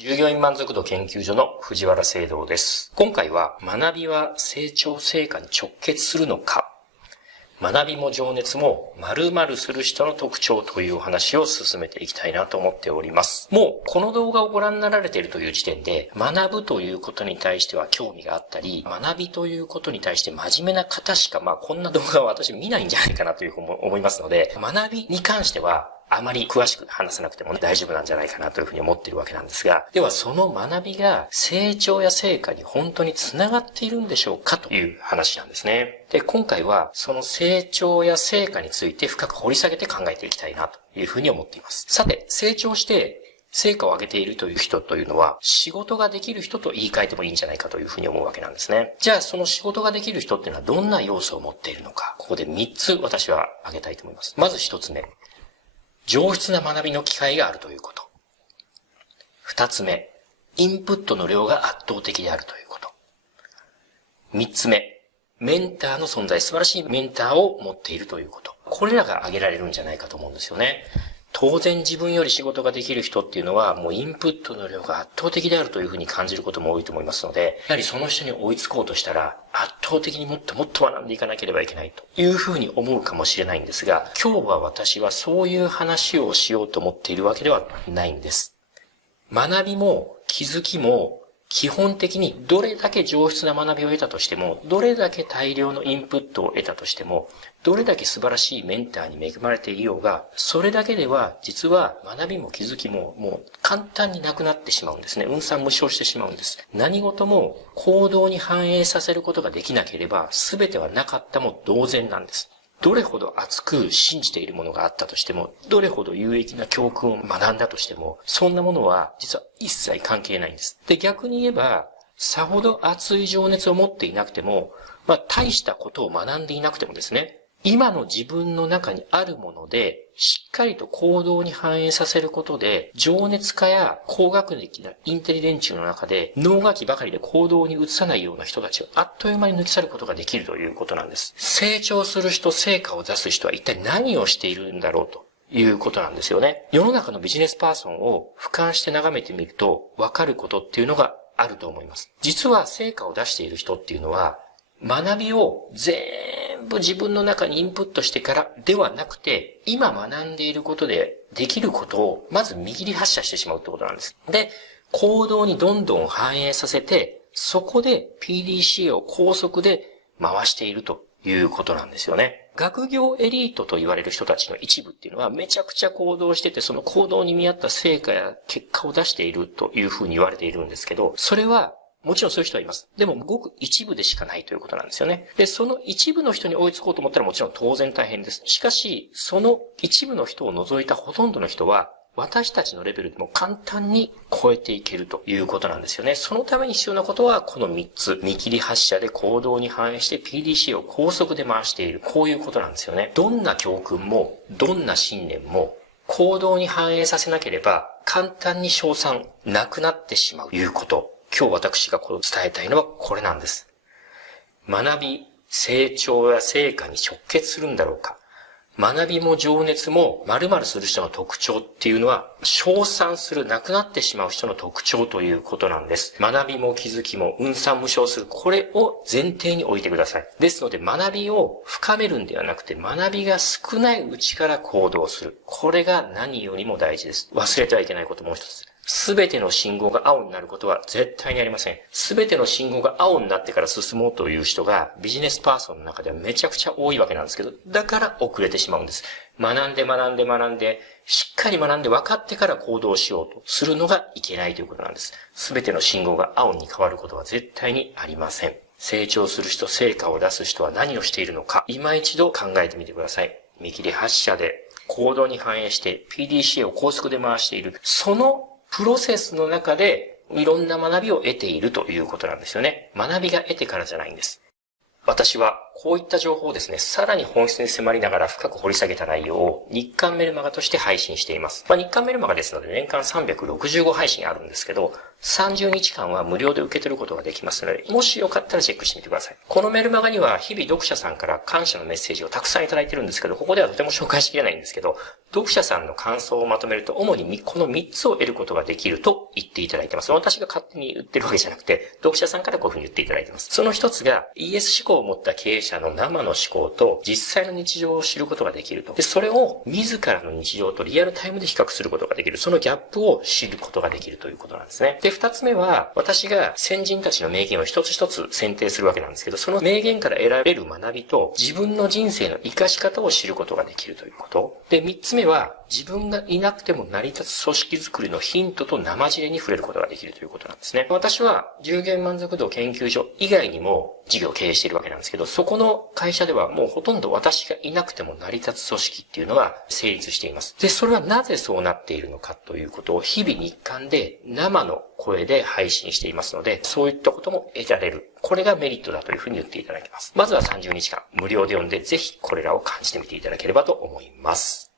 従業員満足度研究所の藤原聖堂です。今回は学びは成長成果に直結するのか、学びも情熱も〇〇する人の特徴というお話を進めていきたいなと思っております。もうこの動画をご覧になられているという時点で、学ぶということに対しては興味があったり、学びということに対して真面目な方しかこんな動画は私見ないんじゃないかなというふうに思いますので、学びに関してはあまり詳しく話さなくても大丈夫なんじゃないかなというふうに思っているわけなんですが、ではその学びが成長や成果に本当につながっているんでしょうかという話なんですね。で、今回はその成長や成果について深く掘り下げて考えていきたいなというふうに思っています。さて、成長して成果を上げているという人というのは、仕事ができる人と言い換えてもいいんじゃないかというふうに思うわけなんですね。じゃあその仕事ができる人っていうのはどんな要素を持っているのか、ここで3つ私は挙げたいと思います。まず1つ目。上質な学びの機会があるということ。二つ目、インプットの量が圧倒的であるということ。三つ目、メンターの存在、素晴らしいメンターを持っているということ。これらが挙げられるんじゃないかと思うんですよね。当然自分より仕事ができる人っていうのはもうインプットの量が圧倒的であるというふうに感じることも多いと思いますので、やはりその人に追いつこうとしたら圧倒的にもっともっと学んでいかなければいけないというふうに思うかもしれないんですが、今日は私はそういう話をしようと思っているわけではないんです。学びも気づきも基本的にどれだけ上質な学びを得たとしても、どれだけ大量のインプットを得たとしても、どれだけ素晴らしいメンターに恵まれていようが、それだけでは実は学びも気づきももう簡単になくなってしまうんですね。運算無償してしまうんです。何事も行動に反映させることができなければ、全てはなかったも同然なんです。どれほど熱く信じているものがあったとしても、どれほど有益な教訓を学んだとしても、そんなものは実は一切関係ないんです。で、逆に言えば、さほど熱い情熱を持っていなくても、大したことを学んでいなくてもですね、今の自分の中にあるもので、しっかりと行動に反映させることで、情熱家や高学歴なインテリ連中の中で、脳書きばかりで行動に移さないような人たちをあっという間に抜き去ることができるということなんです。成長する人、成果を出す人は一体何をしているんだろうということなんですよね。世の中のビジネスパーソンを俯瞰して眺めてみると、わかることっていうのがあると思います。実は成果を出している人っていうのは、学びを全部自分の中にインプットしてからではなくて、今学んでいることでできることをまず見切り発車してしまうってことなんです。で、行動にどんどん反映させて、そこで PDCA を高速で回しているということなんですよね。学業エリートと言われる人たちの一部っていうのはめちゃくちゃ行動してて、その行動に見合った成果や結果を出しているというふうに言われているんですけど、それはもちろんそういう人はいます。でも、ごく一部でしかないということなんですよね。で、その一部の人に追いつこうと思ったらもちろん当然大変です。しかし、その一部の人を除いたほとんどの人は、私たちのレベルでも簡単に超えていけるということなんですよね。そのために必要なことは、この3つ。見切り発車で行動に反映して PDCA を高速で回している。こういうことなんですよね。どんな教訓も、どんな信念も、行動に反映させなければ、簡単に称賛なくなってしまうということ。今日私が伝えたいのはこれなんです。学び、成長や成果に直結するんだろうか。学びも情熱も〇〇する人の特徴っていうのは、称賛する、なくなってしまう人の特徴ということなんです。学びも気づきも運算無償する。これを前提に置いてください。ですので学びを深めるんではなくて、学びが少ないうちから行動する。これが何よりも大事です。忘れてはいけないこともう一つ。すべての信号が青になることは絶対にありません。すべての信号が青になってから進もうという人がビジネスパーソンの中ではめちゃくちゃ多いわけなんですけど、だから遅れてしまうんです。学んで、しっかり学んで分かってから行動しようとするのがいけないということなんです。すべての信号が青に変わることは絶対にありません。成長する人、成果を出す人は何をしているのか、今一度考えてみてください。見切り発車で行動に反映して PDCA を高速で回している。そのプロセスの中でいろんな学びを得ているということなんですよね。学びが得てからじゃないんです。私はこういった情報をですね、さらに本質に迫りながら深く掘り下げた内容を日刊メルマガとして配信しています。日刊メルマガですので年間365配信あるんですけど、30日間は無料で受け取ることができますので、もしよかったらチェックしてみてください。このメルマガには日々読者さんから感謝のメッセージをたくさんいただいてるんですけど、ここではとても紹介しきれないんですけど、読者さんの感想をまとめると、主にこの3つを得ることができると言っていただいてます。私が勝手に言ってるわけじゃなくて、読者さんからこういうふうに言っていただいてます。その一つが、ES 思考を持った経営者の生の思考と実際の日常を知ることができると。で、それを自らの日常とリアルタイムで比較することができる。そのギャップを知ることができるということなんですね。で、二つ目は、私が先人たちの名言を一つ一つ選定するわけなんですけど、その名言から得られる学びと自分の人生の活かし方を知ることができるということ。で、三つ目は、自分がいなくても成り立つ組織づくりのヒントと生知恵に触れることができるということなんですね。私は従業員満足度研究所以外にも事業を経営しているわけなんですけど、そこの会社ではもうほとんど私がいなくても成り立つ組織っていうのが成立しています。で、それはなぜそうなっているのかということを日々日刊で生の声で配信していますので、そういったことも得られる。これがメリットだというふうに言っていただけます。まずは30日間無料で読んで、ぜひこれらを感じてみていただければと思います。